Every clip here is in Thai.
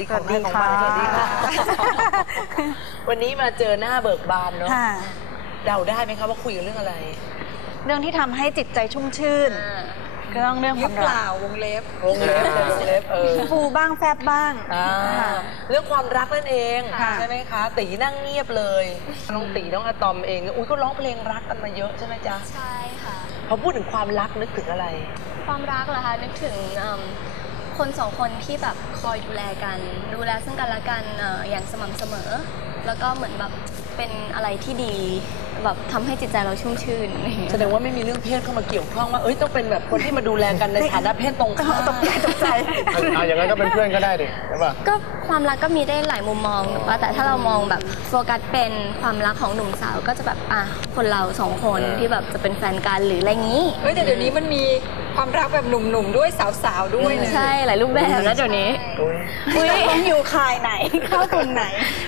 ดีของสวัสดีใครของมันค่ะสวัสดีค่ะ วันนี้มาเจอหน้าเบิกบานเนาะค่ะ เดาได้ไหมคะว่าคุยกันเรื่องอะไร เรื่องที่ทำให้จิตใจชุ่มชื่นก็ต้องเรื่องความรักวงเล็บ วงเล็บแต่วงเล็บเออฟูบ้างแฟบบ้าง อ่าค่ะเรื่องความรักนั่นเองค่ะ ใช่ไหมคะตีนั่งเงียบเลยน้องตีน้องอะตอมเองอุ้ยก็ร้องเพลงรักกันมาเยอะใช่ไหมจ๊ะใช่ค่ะ พอพูดถึงความรักนึกถึงอะไร ความรักเหรอคะนึกถึงเอิ่ม คนสองคนที่แบบคอยดูแลกัน ดูแลซึ่งกันและกันเอ่ออย่างสม่ำเสมอ แล้วก็เหมือนแบบเป็นอะไรที่ดีแบบทำให้จิตใจเราชุ่มชื่นอะไรอย่างเงี้ยแสดงว่าไม่มีเรื่องเพศเข้ามาเกี่ยวข้องว่าเอ้ยต้องเป็นแบบคนที่มาดูแลกันในฐานะเพศตรงข้ามตกใจตกใจเอาอย่างนั้นก็เป็นเพื่อนก็ได้ดิใช่ป่ะก็ความรักก็มีได้หลายมุมมองถูกปะแต่ถ้าเรามองแบบโฟกัสเป็นความรักของหนุ่มสาวก็จะแบบอะคนเราสองคนเออที่แบบจะเป็นแฟนกันหรืออะไรงี้เฮ้ยแต่เดี๋ยวนี้มันมี ความรักแบบหนุ่มๆด้วยสาวๆด้วยนะใช่หลายรูปแบบแล้วเดี๋ยวนี้อุ้ยต้องอยู่คายไหน เข้ากลุ่มไหน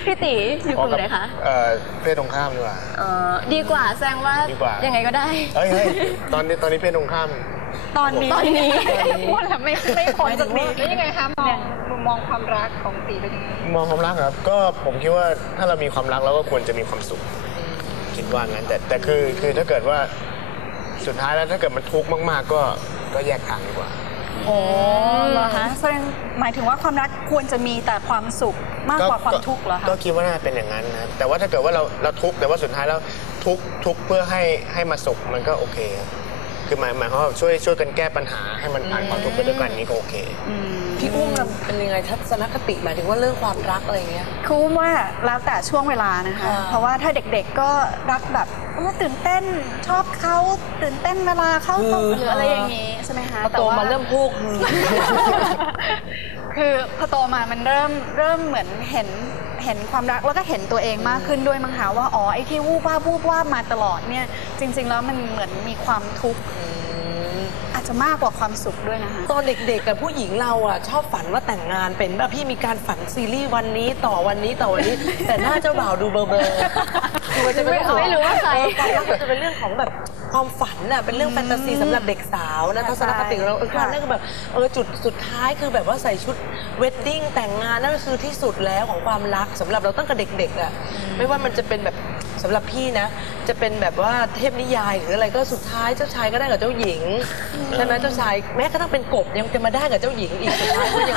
พี่ตีอยู่กลุ่มไหนคะเอ่อเพศตรงข้ามดีกว่าเออดีกว่าแสดงว่าดีกว่ายังไงก็ได้เฮ้ยเฮ้ยตอนนี้ตอนนี้เพศตรงข้าม ตอนนี้ตอนนี้พูดแล้วไม่ไม่พ้นจากนี้แล้วยังไงคะมองมุมมองความรักของตีเป็นยังไงมองความรักครับ ก็ผมคิดว่าถ้าเรามีความรักเราก็ควรจะมีความสุขคิดว่างั้นแต่แต่คือคือถ้าเกิดว่า สุดท้ายแล้วถ้าเกิดมันทุกข์มากๆ ก็ก็แยกทางดีกว่า โอ้เหรอคะแสดงหมายถึงว่าความรักควรจะมีแต่ความสุขมากกว่าความทุกข์เหรอคะก็คิดว่าน่าเป็นอย่างนั้นนะแต่ว่าถ้าเกิดว่าเราเราทุกข์แต่ว่าสุดท้ายแล้วทุกข์ทุกข์เพื่อให้ให้มาสุขมันก็โอเคครับคือหมายหมายความว่าช่วยช่วยกันแก้ปัญหาให้มันผ่านความทุกข์ไปด้วยกันนี้ก็โอเคพี่อุ้มเราเป็นยังไงทัศนคติหมายถึงว่าเรื่องความรักอะไรเงี้ย คือว่าแล้วแต่ช่วงเวลานะคะ อ่าเพราะว่าถ้าเด็กๆก็รักแบบ เออตื่นเต้นชอบเขาตื่นเต้นเวลาเขาตกหรืออะไรอย่างนี้ใช่ไหมคะพอโตว่มาเริ่มพูกหือคือพอโตมามันเริ่มเริ่มเหมือนเห็นเห็นความรักแล้วก็เห็นตัวเองมากขึ้นด้วยมั้งคะว่าอ๋อไอ้ที่วูบว่าบวูบว่าบมาตลอดเนี่ย จริง ๆ แล้วมันเหมือนมีความทุกข์อาจจะมากกว่าความสุขด้วยนะคะตอนเด็กๆกับผู้หญิงเราอะชอบฝันว่าแต่งงานเป็นแบบพี่มีการฝันซีรีส์วันนี้ต่อวันนี้ต่อวันนี้ แต่หน้าเจ้าบ่าวดูเบอร์เบอร์คือ มันจะเป็นเรื่องของไม่รู้ว่าใครเออความรักมันจะเป็นเรื่องของแบบความฝันน่ะเป็นเรื่องแฟนตาซีสำหรับเด็กสาวนะทัศนคติของเราเออความนั่นคือแบบเออจุดสุดท้ายคือแบบว่าใส่ชุดเวดดิ้งแต่งงานนั่นคือที่สุดแล้วของความรักสำหรับเราตั้งแต่เด็กๆอะไม่ว่ามันจะเป็นแบบ สำหรับพี่นะ จะเป็นแบบว่าเทพนิยายหรืออะไรก็สุดท้ายเจ้าชายก็ได้กับเจ้าหญิงใช่ไหมเจ้าชายแม้กระทั่งเป็นกบยังจะมาได้กับเจ้าหญิงอีกสุดท้ายก็ยัง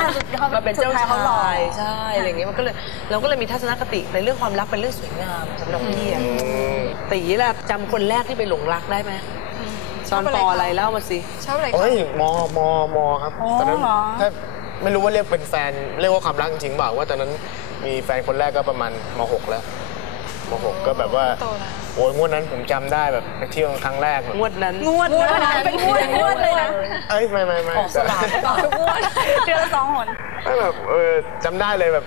มาเป็นเจ้าสุดท้ายเขาหล่อชายใช่อะไรอย่างเงี้ยมันก็เลยเราก็เลยมีทัศนคติในเรื่องความรักเป็นเรื่องสวยงามสำหรับพี่อะตีล่ะจำคนแรกที่ไปหลงรักได้ไหมตอนปออะไรเล่ามาสิชอบอะไรคะ โอ้ยมมมครับอ๋อตอนนั้นเหรอ ถ้าไม่รู้ว่าเรียกเป็นแฟน เรียกว่าความรักจริงๆเปล่าว่าตอนนั้นมีแฟนคนแรกก็ประมาณมหกแล้ว มหกก็แบบว่าโตแล้ว โอ้ยงวดนั้นผมจำได้แบบไปเที่ยวครั้งแรกแบบงวดนั้น งวดนะเป็นงวดงวดเลยนะเอ้ยไม่ไม่ไม่ออกสลากหรือเปล่าทุกงวดเดือนละสองหนไม่แบบเออจำได้เลยแบบ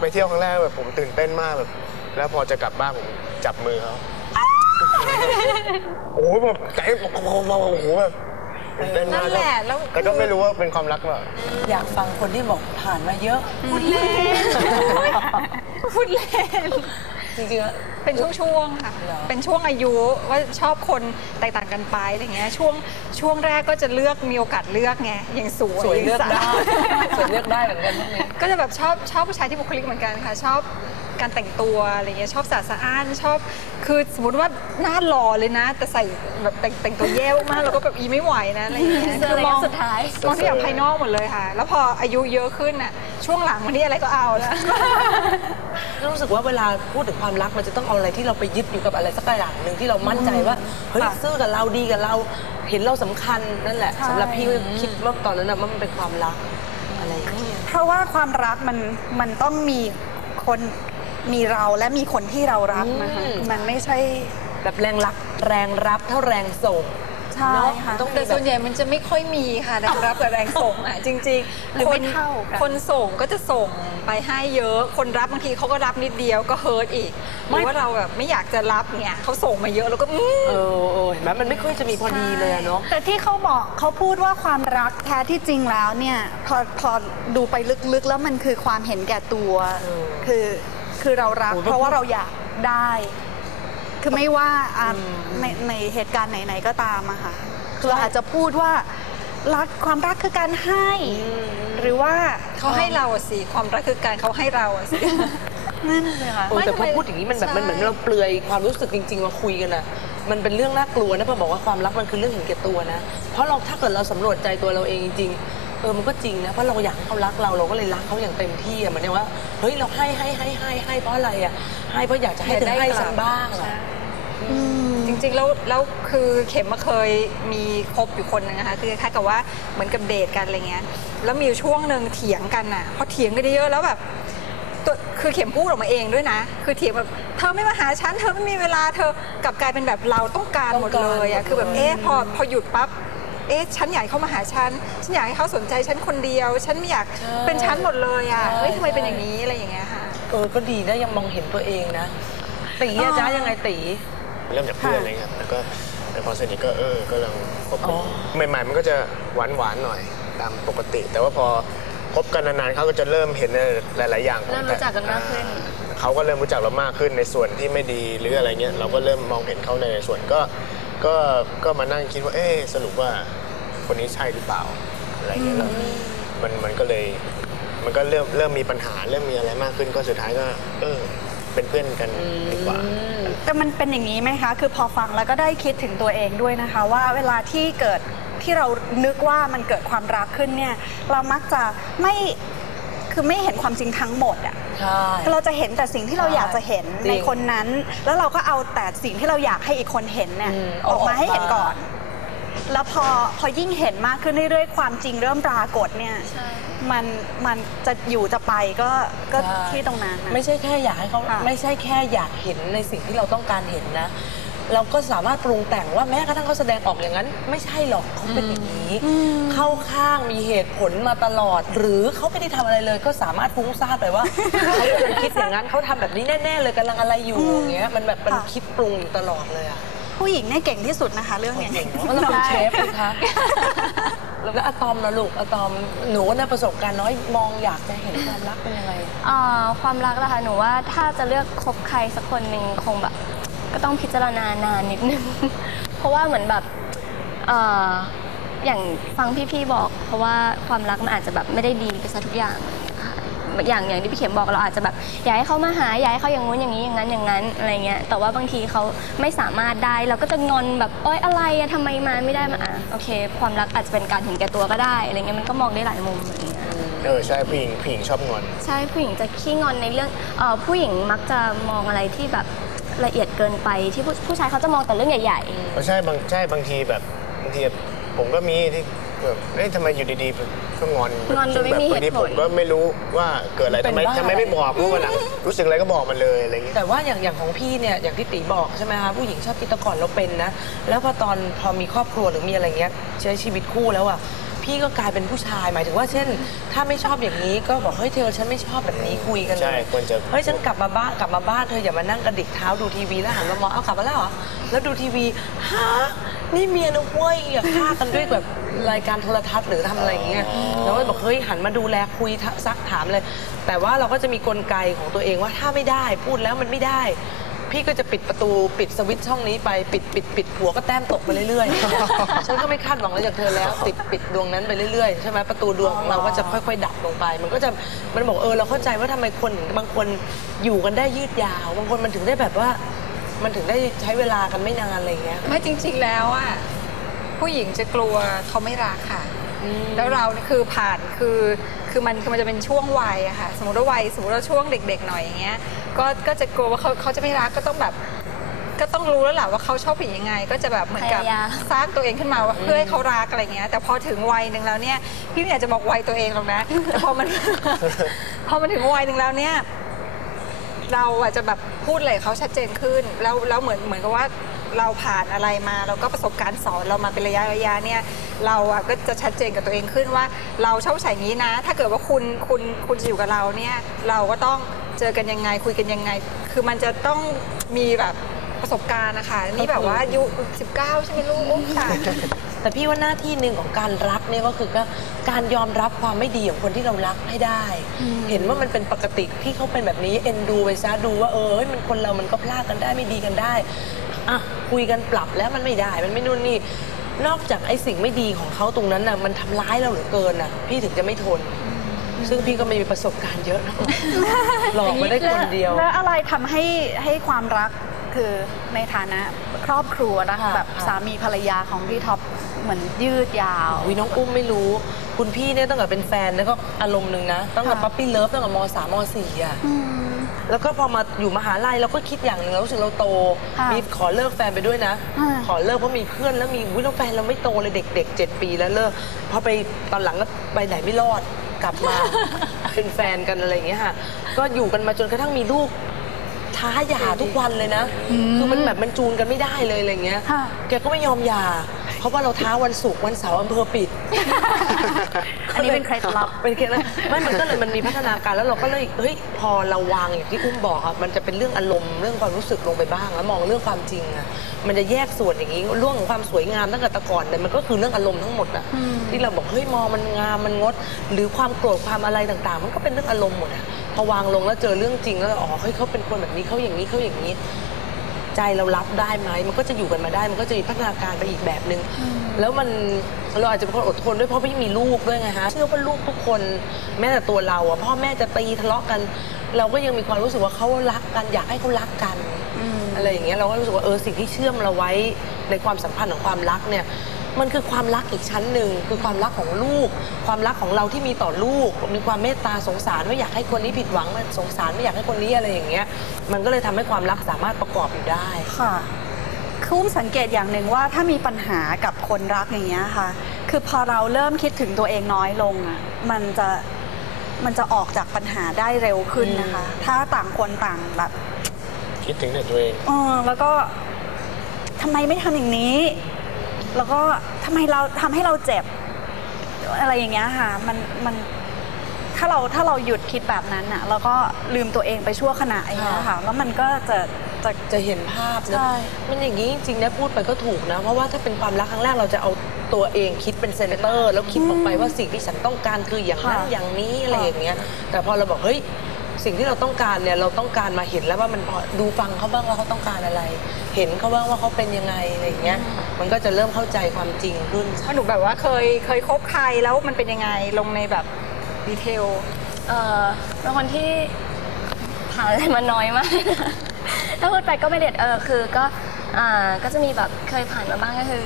ไปเที่ยวครั้งแรกแบบผมตื่นเต้นมากแบบ แล้วพอจะกลับบ้านผมจับมือเขาโอ้โหแบบใจโอ้โหแบบตื่นเต้นมากนั่นแหละแล้ว แต่ก็ไม่รู้ว่าเป็นความรักเปล่า อยากฟังคนที่บอกผ่านมาเยอะ พูดเล่นพูดเล่น จริงๆแล้ว เป็นช่วงๆค่ะ เหรอ เป็นช่วงอายุว่าชอบคนแตกต่างกันไปอะไรเงี้ย ช่วงช่วงแรกก็จะเลือกมีโอกาสเลือกไง อย่างสวยสวยอย่างเลือกสาได้วสวยเลือกได้เหมือนกันพวกนี้ ก็จะแบบชอบชอบผู้ชายที่บุคลิกเหมือนกันค่ะ ชอบ การแต่งตัวอะไรเงี้ยชอบสะอาดสะอ้านชอบคือสมมติว่าหน้าหล่อเลยนะ แต่ใส่แบบแต่งแต่งตัวแย่มากๆเราก็แบบอีไม่ไหวนะอะไรเงี้ยเจอคือมองสุดท้ายมองที่อย่างภายนอกหมดเลยค่ะ แล้วพออายุเยอะขึ้นน่ะช่วงหลังวันนี้อะไรก็เอาแล้วรู้สึกว่าเวลาพูดถึงความรักมันจะต้องเอาอะไรที่เราไปยึดอยู่กับอะไรสักอย่างหนึ่งที่เรามั่นใจว่าเฮ้ยซื่อกับเราดีกับเราเห็นเราสำคัญนั่นแหละใช่สำหรับพี่ก็คิดว่าตอนนั้นนะมันเป็นความรักอะไรอย่างเงี้ยเพราะว่าความรักมันมันต้องมีคน มีเราและมีคนที่เรารักนะคะอืมมันไม่ใช่ แบบแรงรักแรงรับเท่าแรงส่งใช่เนอะค่ะ ต้องมีแต่แบส่บ วนใหญ่มันจะไม่ค่อยมีค่ะแรงรับกับแรงส่งอะจริงๆหรือไม่คนเท่ากัน คนส่งก็จะส่งไปให้เยอะ คนรับบางทีเขาก็รับนิดเดียวก็เฮิร์ตอีกหรือว่าเราแบบไม่อยากจะรับเนี่ยเขาส่งมาเยอะแล้วก็อืม เออเออเห็นไหมมันไม่ค่อยจะมีพอดีเลยอะเนาะ แต่ที่เขาบอกเขาพูดว่าความรักแท้ที่จริงแล้วเนี่ยพอพอดูไปลึกๆแล้วมันคือความเห็นแก่ตัวอืมคือ คือเรารักโอ้ยเพราะว่าเราอยากได้คือคือไม่ว่าอะในในเหตุการณ์ไหน ๆ ก็ตามอะค่ะคือเราอาจจะพูดว่ารักความรักคือการให้ หรือว่าเขาให้เราอะสิความรักคือการเขาให้เราอะสิ นั่นเลยค่ะเออแต่พอไม่ทำไมพูดอย่างนี้มันแบบใช่มันเหมือนเราเปลือยความรู้สึกจริง ๆ มาคุยกันอะมันเป็นเรื่องน่ากลัวนะพอบอกว่าความรักมันคือเรื่องเห็นแก่ตัวนะ เพราะเราถ้าเกิดเราสำรวจใจตัวเราเองจริงๆเออมันก็จริงนะเพราะเราอยากให้เขารักเราเราก็เลยรักเขาอย่างเต็มที่อะเหมือนเนี่ยว่า เฮ้ยเราให้ให้ให้ให้ให้เพราะอะไรอะให้เพราะอยากจะให้เธอให้ฉันบ้างอะจริงๆแล้วแล้วคือเข็มมาเคยมีคบอยู่คนหนึงนะคะคือคล้ายๆกับว่าเหมือนกับเดทกันอะไรเงี้ยแล้วมีอยู่ช่วงหนึ่งเถียงกันน่ะพอเถียงกันเยอะๆแล้วแบบตัวคือเข็มพูดออกมาเองด้วยนะ คือเถียงแบบเธอไม่มาหาฉันเธอไม่มีเวลาเธอกลับกลายเป็นแบบเราต้องการหมดเลยอะคือแบบเอ๊ะพอพอหยุดปั๊บ เอ๊ะฉันอยากให้เขามาหาฉันฉันอยากให้เขาสนใจฉันคนเดียว ฉันไม่อยากเป็นฉันหมดเลยอะเฮ้ยทำไมเป็นอย่างนี้อะไรอย่างเงี้ยค่ะ เออก็ดีนะยังมองเห็นตัวเองนะตีอะจ้ายังไงตี เริ่มจากเพื่อนอะไรเงี้ยครับแล้วก็แต่พอสนิทก็เออก็ลองคบอ๋กันอใหม่ๆมันก็จะหวานหวานๆหน่อยตามปกติ แต่ว่าพอคบกันนานๆเขาก็จะเริ่มเห็นหลาย ๆ อย่างของเริ่มรู้จักกันมากขึ้นอ่าเขาก็เริ่มรู้จักเรามากขึ้นในส่วนที่ไม่ดีหรืออะไรเงี้ยเราก็เริ่มมองเห็นเขาในส่วนก็ ก็ก็มานั่งคิดว่า เอ๊ะสรุปว่าคนนี้ใช่หรือเปล่าอะไรเงี้ยแล้วมันมันก็เลยมันก็เริ่มเริ่มมีปัญหาเริ่มมีอะไรมากขึ้นก็สุดท้ายก็ เออ เป็นเพื่อนกันดีกว่า แต่มันเป็นอย่างนี้ไหมคะ คือพอฟังแล้วก็ได้คิดถึงตัวเองด้วยนะคะ ว่าเวลาที่เกิดที่เรานึกว่ามันเกิดความรักขึ้นเนี่ย เรามักจะไม่คือไม่เห็นความจริงทั้งหมดอะ ใช่ คือเราจะเห็นแต่สิ่งที่เราใช่อยากจะเห็นจริงในคนนั้น แล้วเราก็เอาแต่สิ่งที่เราอยากให้อีกคนเห็นเนี่ยอืมออกมาเอาออกให้เห็นมาก่อน แล้วพอพอยิ่งเห็นมากขึ้นเรื่อยๆ ความจริงเริ่มปรากฏเนี่ยใช่มันมันจะอยู่จะไปก็ก็ใช่ที่ตรงนั้นนะไม่ใช่แค่อยากให้เขาค่ะไม่ใช่แค่อยากเห็นในสิ่งที่เราต้องการเห็นนะ เราก็สามารถปรุงแต่งว่าแม้กระทั่งเขาแสดงออกอย่างนั้น ไม่ใช่หรอกเขาเป็นอย่างนี้ เข้าข้างมีเหตุผลมาตลอด หรือเขาไม่ได้ทำอะไรเลย ก็สามารถฟุ้งซ่านไปว่า เขากำลังคิดอย่างนั้นเขาทำแบบนี้แน่ๆเลยกำลังอะไรอยู่อย่างเงี้ยมันแบบมันค่ะคิดปรุงอยู่ตลอดเลยอะ ผู้หญิงเนี่ยเก่งที่สุดนะคะ เรื่องเนี้ยเพราะเราเป็นเชฟนะคะแล้วอะตอมนะลูกอะตอมหนูในะประสบการณ์น้อยมองอยากจะเห็นความรักเป็นยังไงอ่าความรักนะคะหนูว่าถ้าจะเลือกคบใครสักคนหนึ่งคงแบบ ก็ต้องพิจารณานานนิดนึง เพราะว่าเหมือนแบบเอ่ออย่างฟังพี่ๆบอก เพราะว่าความรักมันอาจจะแบบไม่ได้ดีไปซะทุกอย่างอย่างอย่างที่พี่เข็มบอกเราอาจจะแบบอยากให้เขามาหาอยากให้เขาอย่างงู้นอย่างนี้อย่างนั้นอย่างนั้นอะไรเงี้ยแต่ว่าบางทีเขาไม่สามารถได้เราก็จะงอนแบบเอ้ยอะไรอะทำไมมาไม่ได้มาอะโอเค ความรักอาจจะเป็นการเห็นแก่ตัวก็ได้อะไรเงี้ยมันก็มองได้หลายมุมอะไรเงี้ยเออใช่ผู้หญิงผู้หญิงชอบงอน ใช่ผู้หญิงจะขี้งอนในเรื่องเออผู้หญิงมักจะมองอะไรที่แบบ ละเอียดเกินไปที่ผู้ผู้ชายเขาจะมองแต่เรื่องใหญ่เพราะใช่บางใช่บางทีแบบบางทีผมก็มีที่แบบเอ๊ะทำไมอยู่ดีๆก็งอนงอนโดยไม่มีแบบบางทีเหตุผผลมก็ไม่รู้ว่าเกิดอะไรเป็ทำนไมบ้า ทำไมไม่บอกว่าวันหลังรู้สึกอะไรก็บอกมันเลยอะไรอย่างเงี้ย แต่ว่าอย่างอย่างของพี่เนี่ยอย่างที่ตีบอกใช่ไหมคะผู้หญิงชอบคิดแตะก่อนเราเป็นนะ แล้วพอตอนพอมีครอบครัวหรือมีอะไรเงี้ยใช้ชีวิตคู่แล้วอะ พี่ก็กลายเป็นผู้ชาย หมายถึงว่าเช่น ถ้าไม่ชอบอย่างนี้ก็บอกเฮ้ยเธอฉันไม่ชอบแบบนี้คุยกันเลใช่ยควรจะ เฮ้ยฉันกลับมาบ้านกลับมาบ้านเธออย่ามานั่งกระดิกเท้าดูทีวีแล้วหันมามองเอากลับมาแล้วเหรอแล้วดูทีวีฮะนี่เมียนะเว้ยอย่าฆ่ากันด้วยแบบรายการโทรทัศน์หรือทำอะไรอย่างเงี้ยแล้วก็บอกเฮ้ยหันมาดูแลคุยซักถามเลย แต่ว่าเราก็จะมีกลไกของตัวเองว่าถ้าไม่ได้พูดแล้วมันไม่ได้ พี่ก็จะปิดประตูปิดสวิตช์ช่องนี้ไปปิดปิดปิดหัวก็แต้มตกไปเรื่อยๆ ฉันก็ไม่คาดหวังอะไรจากเธอแล้วติดปิดดวงนั้นไปเรื่อยๆใช่ไหมประตูดวงของเราก็จะค่อย ๆ ดับลงไป มันก็จะมันบอกเออเราเข้าใจว่าทำไมคนบางคนอยู่กันได้ยืดยาว บางคนมันถึงได้แบบว่า มันถึงได้ใช้เวลากันไม่นานอะไรอย่างเงี้ย ไม่จริง ๆแล้วอะผู้หญิงจะกลัวเขาไม่รักค่ะ แล้วเรานี่คือผ่านคือคือมันคือมันจะเป็นช่วงวัยอะค่ะ สมมติว่าวัยสมมติว่าช่วงเด็ก ๆ หน่อยอย่างเงี้ย ก็ก็จะกลัวว่าเขาเขาจะไม่รักก็ต้องแบบ ก็ต้องรู้แล้วแหละว่าเขาชอบผู้หญิงยังไง ก็จะแบบเหมือนกับพยายาม สร้างตัวเองขึ้นมาว่าเพื่อให้เขารักอะไรเงี้ยแต่พอถึงวัยหนึ่งแล้วเนี่ยพี่ไม่อยากจะบอกวัยตัวเองหรอกนะ แต่พอมัน พอมันถึงวัยหนึ่งแล้วเนี่ย เราอาจจะแบบพูดอะไรกับเขาชัดเจนขึ้น แล้วแล้วเหมือนเหมือนกับว่าเราผ่านอะไรมาเราก็ประสบการณ์สอนเรามาเป็นระยะระยะเนี่ย เราอะก็จะชัดเจนกับตัวเองขึ้นว่า เราชอบใส่อย่างนี้นะ ถ้าเกิดว่าคุณคุณคุณจะอยู่กับเราเนี่ย เราก็ต้อง เจอกันยังไงคุยกันยังไง คือมันจะต้องมีแบบประสบการณ์นะคะนี่แบบว่าอายุ 19 ใช่ไหมลูกอุ๊ยตายแต่พี่ว่าหน้าที่หนึ่งของการรักเนี่ยก็คือก็การยอมรับความไม่ดีของคนที่เรารักให้ได้ เห็นว่ามันเป็นปกติที่เขาเป็นแบบนี้เอ็นดูไปซะดูว่าเออเฮ้ยมันคนเรามันก็พลาดกันได้ไม่ดีกันได้อะคุยกันปรับแล้วมันไม่ได้มันไม่นู่นนี่นอกจากไอ้สิ่งไม่ดีของเขาตรงนั้นน่ะมันทำร้ายเราเหลือเกินน่ะพี่ถึงจะไม่ทน ซึ่งพี่ก็ไม่มีประสบการณ์เยอะนะหลอกมาได้คนเดียว แล้วอะไรทำให้ให้ความรักคือในฐานะครอบครัวรักค่ะแบบค่ะสามีภรรยาของพี่ท็อปเหมือนยืดยาววิน้องอุ้มไม่รู้ คุณพี่เนี่ยตั้งแต่เป็นแฟนแล้วก็อารมณ์หนึ่งนะตั้งแต่ค่ะปั๊ปปี้เลิฟตั้งแต่มสามมสี่อะอืมแล้วก็พอมาอยู่มหาลัยเราก็คิดอย่างหนึ่งเรารู้สึกเราโตค่ะมีขอเลิกแฟนไปด้วยนะอ่าขอเลิกเพราะมีเพื่อนแล้วมีวิแล้วแฟนเราไม่โตเลยเด็กๆเจ็ดปีแล้วเลิกพอไปตอนหลังก็ไปไหนไม่รอด กลับมา เป็นแฟนกันอะไรอย่างเงี้ยค่ะ ก็อยู่กันมาจนกระทั่งมีลูกท้าหย่าทุกวันเลยนะ คือมันแบบมันจูนกันไม่ได้เลยอะไรเงี้ย ค่ะ แกก็ไม่ยอมหย่า เพราะว่าเราท้าวันศุกร์วันเสาร์อำเภอปิด อันนี้เป็นเคล็ดลับ เป็นเคล็ดลับไม่มันก็เลยมันมีพัฒนาการแล้วเราก็เลยเฮ้ยพอเราวางอย่างที่อุ้มบอกอะมันจะเป็นเรื่องอารมณ์เรื่องความรู้สึกลงไปบ้างแล้วมองเรื่องความจริงอะมันจะแยกส่วนอย่างนี้เรื่องของความสวยงามตั้งแต่แตะก่อนเนี่ยมันก็คือเรื่องอารมณ์ทั้งหมดอะที่เราบอกเฮ้ยมองมันงามมันงด หรือความโกรธความอะไรต่างๆ มันก็เป็นเรื่องอารมณ์หมดอะพอวางลงแล้วเจอเรื่องจริงแล้วอ๋อเฮ้ยเขาเป็นคนแบบนี้เขาอย่างนี้เขาอย่างนี้ ใจเรารับได้ไหมมันก็จะอยู่กันมาได้ มันก็จะมีพัฒนาการไปอีกแบบหนึง่งแล้วมันเราอาจจะเป็นคนอดทนด้วยเพราะพี่มีลูกด้วยไงฮะเชื่อว่าลูกทุกคนแม้แต่ตัวเราอะพ่อแม่จะตีทะเลาะกัน เราก็ยังมีความรู้สึกว่าเขารักกัน อยากให้เขารักกันอะไรอย่างเงี้ยเราก็รู้สึกว่าเออสิ่งที่เชื่อมเราไว้ในความสัมพันธ์ของความรักเนี่ย มันคือความรักอีกชั้นหนึ่งคือความรักของลูก ความรักของเราที่มีต่อลูก มีความเมตตาสงสารไม่อยากให้คนนี้ผิดหวังสงสารไม่อยากให้คนนี้อะไรอย่างเงี้ย มันก็เลยทำให้ความรักสามารถประกอบอยู่ได้ค่ะคืออุ้มสังเกตอย่างหนึ่งว่าถ้ามีปัญหากับคนรักอย่างเงี้ยค่ะ คือพอเราเริ่มคิดถึงตัวเองน้อยลงอะมันจะมันจะออกจากปัญหาได้เร็วขึ้นนะคะ ถ้าต่างคนต่างแบบ คิดถึงแต่ตัวเองเออแล้วก็ทำไมไม่ทำอย่างนี้ แล้วก็ทำไมเราทำให้เราเจ็บอะไรอย่างเงี้ยค่ะมันมันถ้าเราถ้าเราหยุดคิดแบบนั้นอะแล้วก็ลืมตัวเองไปชั่วขณะอย่างเงี้ยค่ะแล้วมันก็จะจะ จะเห็นภาพนะใช่มันอย่างนี้จริงๆนะพูดไปก็ถูกนะ เพราะว่าถ้าเป็นความรักครั้งแรกเราจะเอาตัวเองคิดเป็นเซนเตอร์ แล้วคิดออกไปว่าสิ่งที่ฉันต้องการคืออย่างนั้นค่ะ อย่างนี้อะไรอย่างเงี้ยแต่พอเราบอกเฮ้ย สิ่งที่เราต้องการเนี่ยเราต้องการมาเห็นแล้วว่ามันพอดูฟังเขาบ้างว่าเขาต้องการอะไร เห็นเขาบ้างว่าเขาเป็นยังไงอะไรอย่างเงี้ยมันก็จะเริ่มเข้าใจความจริงขึ้นว่าหนูแบบว่าเคยเคยคบใครแล้วมันเป็นยังไงลงในแบบดีเทลเออเป็นคนที่ผ่านอะไรมาน้อยมากถ้าพูดไปก็ไม่เด็ดเออคือก็อ่าก็จะมีแบบเคยผ่านมาบ้างก็คือ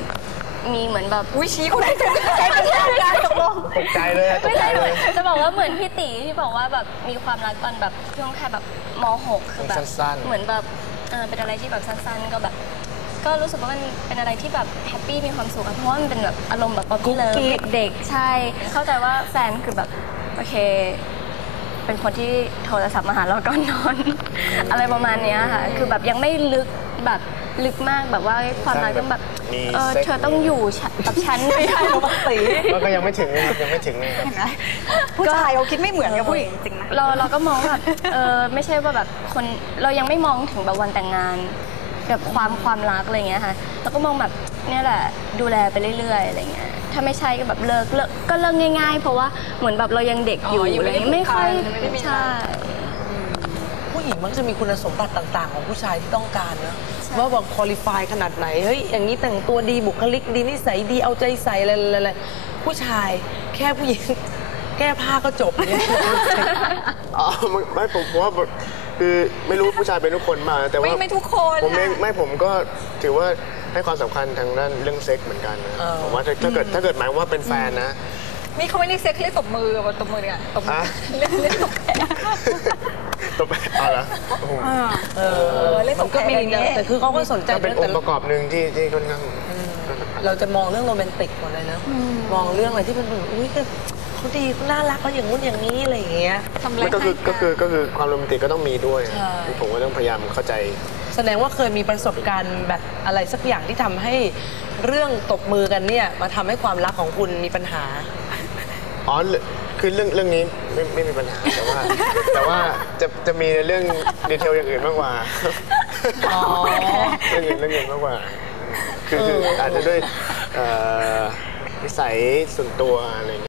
มีเหมือนแบบอุ้ยชี้เขาได้จังใช่ไม่ใช่ไม่ใช่ตกลงตกใจเลยอะตกไม่ใจใช่เหเลมือย นจะบอกว่าเหมือนพี่ตีที่บอกว่าแบบมีความรักตอนแบบช่วงแค่แบบม .6 คือแบบสั้นๆ เหมือนแบบเออเป็นอะไรที่แบบสั้นๆ ก็แบบ ก็รู้สึกว่ามันเป็นอะไรที่แบบแฮปปี้มีความสุขอะเพราะว่ามันเป็นแบบอารมณ์แบบป๊อปปี้เลิฟเด็กๆ ใช่ เข้าใจว่าแฟนคือแบบโอเค เป็นคนที่โทรศัพท์มาหาเราก่อนนอน อะไรประมาณเนี้ยค่ะ คือแบบยังไม่ลึกแบบ ลึกมากแบบว่าความรักต้องแบบมีเออเซ็ก เธอต้องอยู่ฉันกับฉันไม่ได้ปกติมันก็ยังไม่ถึงนะครับยังไม่ถึงเลยครับเห็นไหมผู้ชายเขาคิดไม่เหมือนกับผู้หญิงจริงๆนะ เราเราก็มองว่าแบบเออไม่ใช่ว่าแบบคนเรายังไม่มองถึงแบบวันแต่งงานแบบความความรักอะไรเงี้ยค่ะเราก็มองแบบเนี่ยแหละดูแลไปเรื่อยๆอะไรเงี้ยถ้าไม่ใช่ก็แบบเลิกเลิกก็เลิกง่าย ๆ เพราะว่าเหมือนแบบเรายังเด็กอยู่อ๋อยังอะไรไม่ได้เงี้ยไม่ค่อยผูกพันไม่ได้มีใช่ ผู้หญิงมักจะมีคุณสมบัติต่าง ๆ ของผู้ชายที่ต้องการนะว่าแบบคุริฟายขนาดไหนเฮ้ยอย่างนี้แต่งตัวดีบุคลิกดีนิสัยดีเอาใจใส่อะไรอะไรผู้ชายแค่ผู้หญิงแก้ผ้าก็จบเนี่ยอ๋อไม่ไม่ผมผมว่าคือไม่รู้ผู้ชายเป็นทุกคนมา แต่ว่าไม่ไม่ทุกคนผมเองค่ะไม่ผมก็ถือว่าให้ความสำคัญทางด้านเรื่องเซ็กส์เหมือนกันนะเออผมว่าถ้าถ้าเกิดถ้าเกิดหมายว่าเป็นแฟนนะนี่เขาไม่ได้เซ็กเรียกตบมือว่าตบมือเนี่ยตบมือฮะเรียกเรียกตบแขน ตัวไปเอาละโอ้โหเอเออเล่นมันก็มีสงสัยแบบนี้นะแต่คือเขาก็สนใจก็เป็นเรื่อองงแต่ค์ประกอบหนึ่งที่ที่ค่อนข้างเราจะมองเรื่องโรแมนติกหมดเลยนะ มองเรื่องอะไรที่มันแบบอุ้ยเขาดีเขาน่ารักเขาอย่างงู้นอย่างนี้อะไรอย่างเงี้ยทำอะไรมันก็คือให้ก็คือก็คือความโรแมนติกก็ต้องมีด้วยใช่ผมก็ต้องพยายามเข้าใจ แสดงว่าเคยมีประสบการณ์แบบอะไรสักอย่างที่ทำให้เรื่องตบมือกันเนี่ยมาทำให้ความรักของคุณมีปัญหา อ๋อเรื่อง คือเรื่องเรื่องนี้ไม่ไม่มีปัญหาแต่ว่า แต่ว่าจะจะมีในเรื่องดีเทลอย่างอื่นมากกว่าอ๋อเรื่องเงินเรื่องเงินมากกว่า คือคืออาจจะด้วยเอ่อนิสัยส่วนตัวอะไรอย่างเงี้ย